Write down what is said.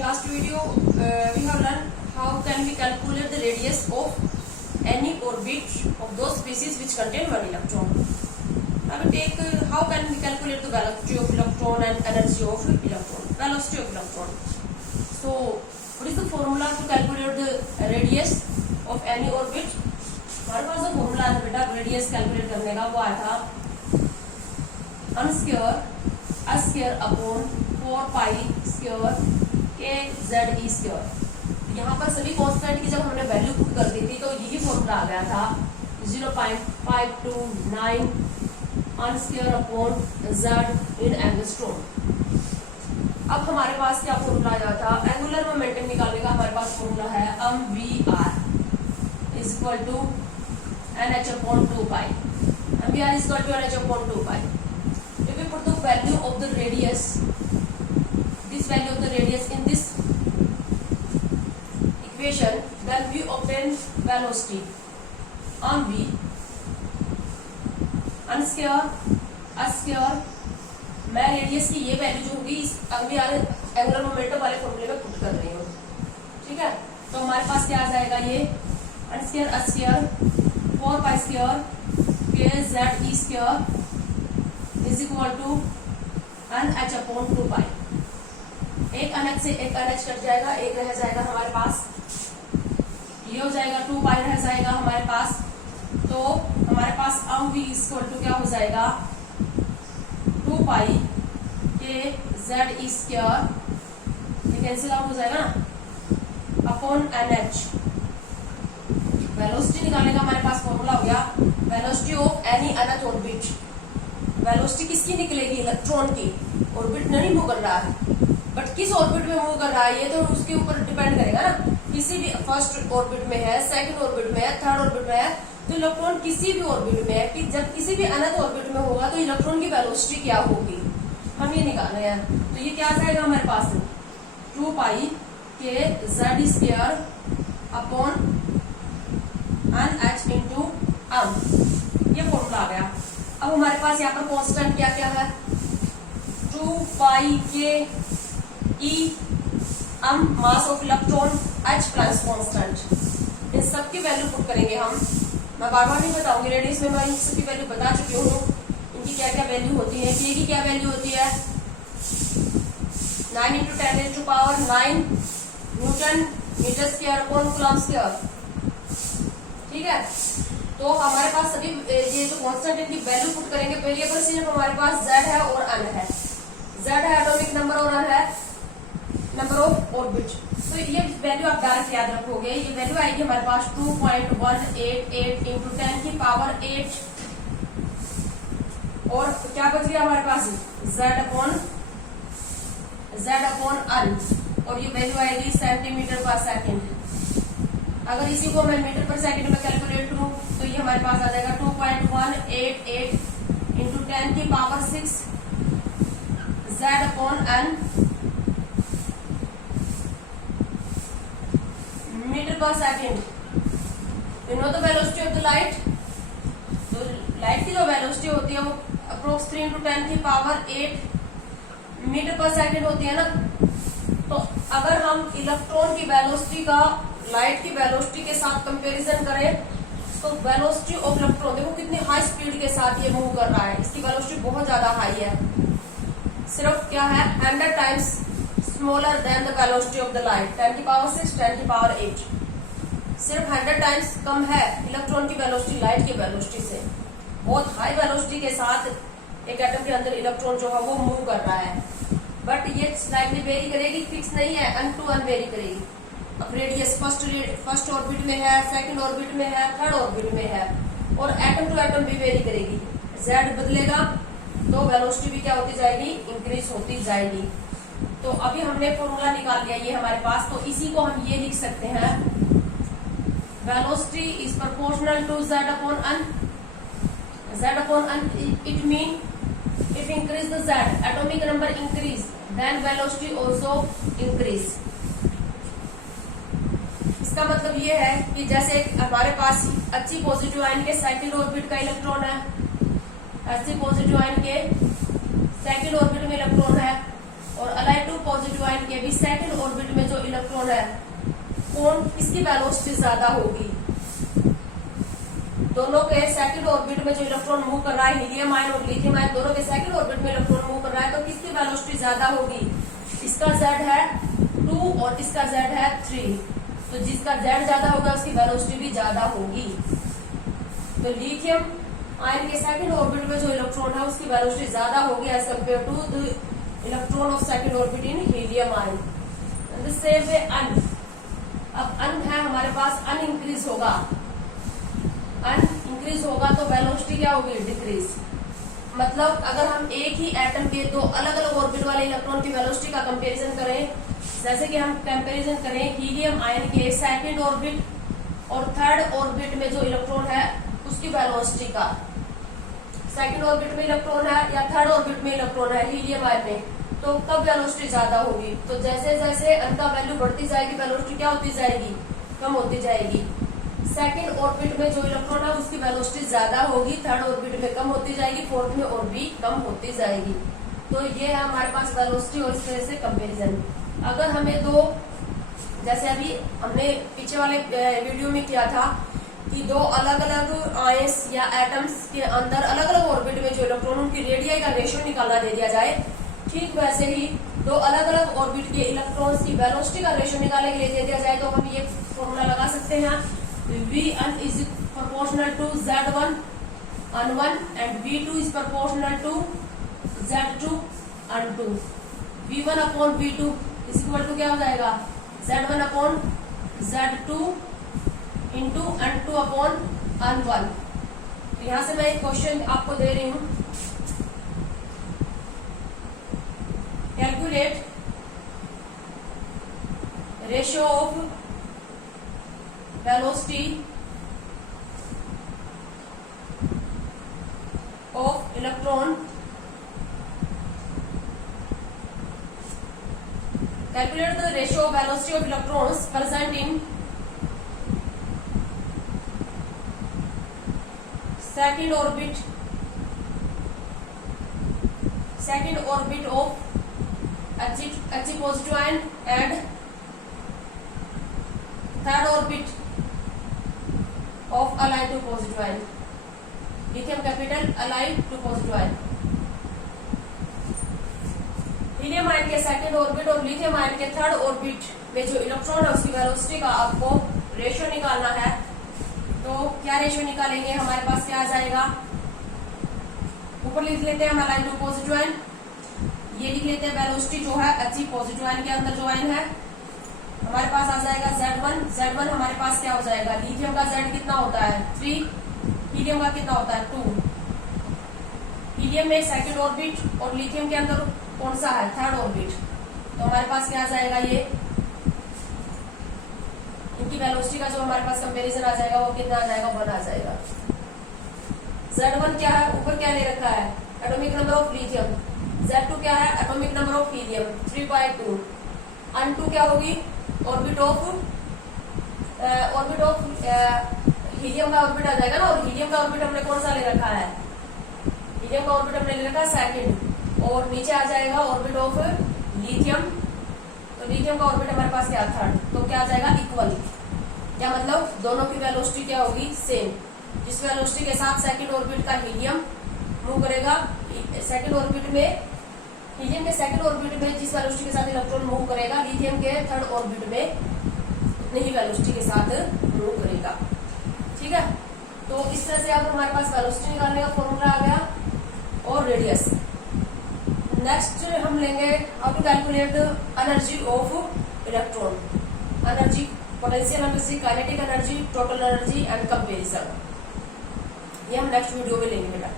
last video we have learned how can we calculate the radius of any orbit of those species which contain one electron. Now we take how can we calculate the velocity of electron and energy of electron. Velocity of electron. So what is the formula to calculate the radius of any orbit? हमारे पास जो formula है बेटा radius calculate करने का वो आया था a square upon 4 pi square k z e square। यहाँ पर सभी कांस्टेंट की जब हमने वैल्यू पुट कर दी थी तो यही फॉर्मूला आ गया था 0.529 1 square upon z in angstrom. अब हमारे पास क्या फॉर्मूला आया था एंगुलर मोमेंटम निकालने का हमारे पास फॉर्मूला है mvr is equal to nh upon 2 pi। mvr is equal to nh upon 2 pi। If we put the value of the radius, this value of the radius in this equation, then we obtain velocity on v n square मैं radius की ये value जो होगी इस angular momentum वाले फॉर्मूले में put कर रही हूँ। ठीक है, तो हमारे पास क्या आ जाएगा ये n square 4 pi square k z e square is equal to nh upon 2 pi। एक nh से एक nh कट जाएगा, एक रह जाएगा हमारे पास, ये हो जाएगा 2 pi रह जाएगा हमारे पास। तो हमारे पास अब v इक्वल टू क्या हो जाएगा 2 pi k z e square, ये कैंसिल आउट हो जाएगा ना अपॉन nh। वेलोसिटी निकालने का हमारे पास फॉर्मूला हो गया velocity of any nth orbit. Velocity किसकी निकलेगी इलेक्ट्रॉन की, ऑर्बिट नहीं मूव कर रहा है बट किस ऑर्बिट में मूव कर रहा है ये तो उसके ऊपर डिपेंड करेगा ना। किसी भी फर्स्ट ऑर्बिट में है, सेकंड ऑर्बिट में है, थर्ड ऑर्बिट में है, तो इलेक्ट्रॉन किसी भी ऑर्बिट में है कि जब किसी भी अनथ ऑर्बिट में होगा तो इलेक्ट्रॉन की वेलोसिटी क्या होगी हम ये निकाल रहे हैं। तो ये क्या आ जाएगा हमारे पास 2 pi k z square upon nh into m, ये फॉर्मूला आ गया। अब हमारे पास यहाँ पर कांस्टेंट क्या क्या है 2 pi k e m mass of electron h plus constant, इन सब की वैल्यू पुट करेंगे हम। मैं बार बार नहीं बताऊंगी, रेडियस में मैं इन सबकी वैल्यू बता चुकी हूँ, इनकी क्या क्या वैल्यू होती है। k की क्या वैल्यू होती है 9 into 10⁻⁹ newton metre square upon coulomb square. ठीक है, तो हमारे पास सभी ये जो कांस्टेंट इनकी वैल्यू पुट करेंगे। वेरिएबल सिर्फ हमारे पास z है और n है। z है एटॉमिक नंबर और n है नंबर ऑफ ऑर्बिट। तो ये वैल्यू आप डायरेक्ट याद रखोगे, ये वैल्यू आएगी हमारे पास 2.188 इंटू 10 की पावर 8 और क्या बच गया हमारे पास z अपॉन n और ये वैल्यू आएगी सेंटीमीटर पर सेकंड। अगर इसी को मैं मीटर पर सेकंड में कैलकुलेट करूं तो ये हमारे पास आ जाएगा 2.188 इंटू 10 की power 6 z upon n metre पर second. You know the velocity of the light, तो लाइट की जो वेलोसिटी होती है वो अप्रोक्स 3 इंटू 10 की पावर 8 मीटर पर सेकंड होती है ना। तो अगर हम इलेक्ट्रॉन की वेलोसिटी का लाइट की वेलोसिटी के साथ कंपैरिजन करें तो वेलोसिटी ऑफ इलेक्ट्रॉन देखो कितनी हाई स्पीड के साथ ये मूव कर रहा है, इसकी वेलोसिटी बहुत ज्यादा हाई है, सिर्फ क्या है 100 times smaller than the velocity of the light 10 की पावर 6 10 की पावर 8, सिर्फ 100 टाइम्स कम है इलेक्ट्रॉन की वेलोसिटी लाइट की वेलोसिटी से। बहुत हाई वेलोसिटी के साथ एक एटम के अंदर इलेक्ट्रॉन जो है वो मूव कर रहा है, बट ये स्लाइडली वेरी करेगी, फिक्स नहीं है, n टू n वेरी करेगी। अब रेडियस फर्स्ट ऑर्बिट में है, सेकंड ऑर्बिट में है, थर्ड ऑर्बिट में है और एटम टू एटम भी वेरी करेगी। z बदलेगा तो वेलोसिटी भी क्या होती जाएगी इंक्रीज होती जाएगी। तो अभी हमने फॉर्मूला निकाल लिया ये हमारे पास, तो इसी को हम ये लिख सकते हैं velocity is proportional to z upon n। z upon n it mean if increase the z atomic number increase then velocity also increase। इसका मतलब ये है कि जैसे हमारे पास अच्छी पॉजिटिव आयन के सेकंड ऑर्बिट का इलेक्ट्रॉन है, अच्छी पॉजिटिव आयन के सेकंड ऑर्बिट में इलेक्ट्रॉन है और अलाइड टू पॉजिटिव आयन के भी सेकंड ऑर्बिट में जो इलेक्ट्रॉन है कौन किसकी वेलोसिटी ज्यादा होगी। दोनों के सेकंड ऑर्बिट में जो इलेक्ट्रॉन मूव कर रहा है, हीलियम आयन और लिथियम आयन दोनों के सेकंड ऑर्बिट में इलेक्ट्रॉन मूव कर रहा है, तो किसकी वेलोसिटी ज्यादा होगी। इसका z है 2 और इसका z है 3, तो जिसका z ज्यादा होगा उसकी वेलोसिटी भी ज्यादा होगी। तो लिथियम आयन के सेकंड ऑर्बिट में जो इलेक्ट्रॉन है उसकी वेलोसिटी ज्यादा होगी as compare to the electron of second orbit in helium ion. The same way अन, अब अन है हमारे पास, अन इंक्रीज होगा, अन इंक्रीज होगा तो वेलोसिटी क्या होगी, डिक्रीज। मतलब अगर हम एक ही एटम के दो अलग अलग ऑर्बिट वाले इलेक्ट्रॉन की वेलोसिटी का कंपैरिजन करें, जैसे कि हम कंपैरिजन करें हीलियम आयन के सेकंड ऑर्बिट और थर्ड ऑर्बिट में जो इलेक्ट्रॉन है उसकी वेलोसिटी का, सेकंड ऑर्बिट में इलेक्ट्रॉन है या थर्ड ऑर्बिट में इलेक्ट्रॉन है हीलियम आयन में, तो कब वेलोसिटी ज्यादा होगी। तो जैसे जैसे अन का वैल्यू बढ़ती जाएगी वेलोसिटी क्या होती जाएगी, कम होती जाएगी। सेकंड ऑर्बिट में जो इलेक्ट्रॉन है उसकी वेलोसिटी ज्यादा होगी, थर्ड ऑर्बिट में कम होती जाएगी, फोर्थ में और भी कम होती जाएगी। तो ये है हमारे पास वेलोसिटी और इस तरह से कंपैरिजन। अगर हमें दो, जैसे अभी हमने पीछे वाले वीडियो में किया था कि दो अलग अलग आयंस या एटम्स के अंदर अलग अलग ऑर्बिट में जो इलेक्ट्रॉन उनकी रेडियाई का रेशियो निकालना दे दिया जाए, ठीक वैसे ही दो अलग अलग ऑर्बिट के इलेक्ट्रॉन्स की वेलोसिटी का रेशियो निकालने के लिए दे दिया जाए तो हम ये फॉर्मूला लगा सकते हैं, V1 is proportional to Z1 on1 and V2 is proportional to Z2 on2। V1 upon V2 is equal to क्या हो जाएगा, Z1 upon Z2 into on2 upon on1। तो यहाँ से मैं एक क्वेश्चन आपको दे रही हूँ, calculate ratio of velocity of electron, calculate the ratio of velocity of electrons present in second orbit of H positive ion and third orbit of allied to positive ion, lithium capital allied to positive ion। Helium ion के second orbit और lithium ion के third orbit में जो electron है उसकी velocity का आपको ratio निकालना है। तो क्या रेशियो निकालेंगे, हमारे पास क्या आ जाएगा, ऊपर लिख लेते हैं हम अलाइड टू पॉजिटिव आयन, ये लिख लेते हैं वेलोसिटी जो है H पॉजिटिव आयन के अंदर जो आयन है हमारे पास आ जाएगा Z1 हमारे पास क्या हो जाएगा, लिथियम का Z कितना होता है 3, हीलियम का कितना होता है 2। हीलियम में सेकंड ऑर्बिट और लिथियम के अंदर कौन सा है, थर्ड ऑर्बिट, तो हमारे पास क्या आ जाएगा, ये इनकी वेलोसिटी का जो हमारे पास कंपैरिजन आ जाएगा वो कितना आ जाएगा, 1 आ जाएगा। Z1 क्या है, ऊपर क्या ले रखा है, atomic number of lithium, Z2 क्या है, atomic number of helium 3/2, N2 क्या होगी, ऑर्बिट ऑफ हीलियम का ऑर्बिट आ जाएगा ना, और हीलियम का ऑर्बिट हमने कौन सा ले रखा है, हीलियम का ऑर्बिट हमने ले रखा है सेकंड, और नीचे आ जाएगा ऑर्बिट ऑफ लिथियम, तो लिथियम का ऑर्बिट हमारे पास क्या थर्ड, तो क्या आ जाएगा इक्वल, क्या मतलब दोनों की वेलोसिटी क्या होगी सेम। जिस वेलोसिटी के साथ सेकंड ऑर्बिट का हीलियम मूव करेगा, सेकंड ऑर्बिट में हीलियम के सेकंड ऑर्बिट में जिस वेलोसिटी के साथ इलेक्ट्रॉन मूव करेगा, लिथियम के थर्ड ऑर्बिट में उतनी ही वेलोसिटी के साथ मूव करेगा, ठीक है। तो इस तरह से अब हमारे पास वेलोसिटी निकालने का फॉर्मूला आ गया और रेडियस। नेक्स्ट हम लेंगे how to calculate energy of electron, energy, potential energy, kinetic energy, total energy and comparison, ये हम नेक्स्ट वीडियो में लेंगे बेटा।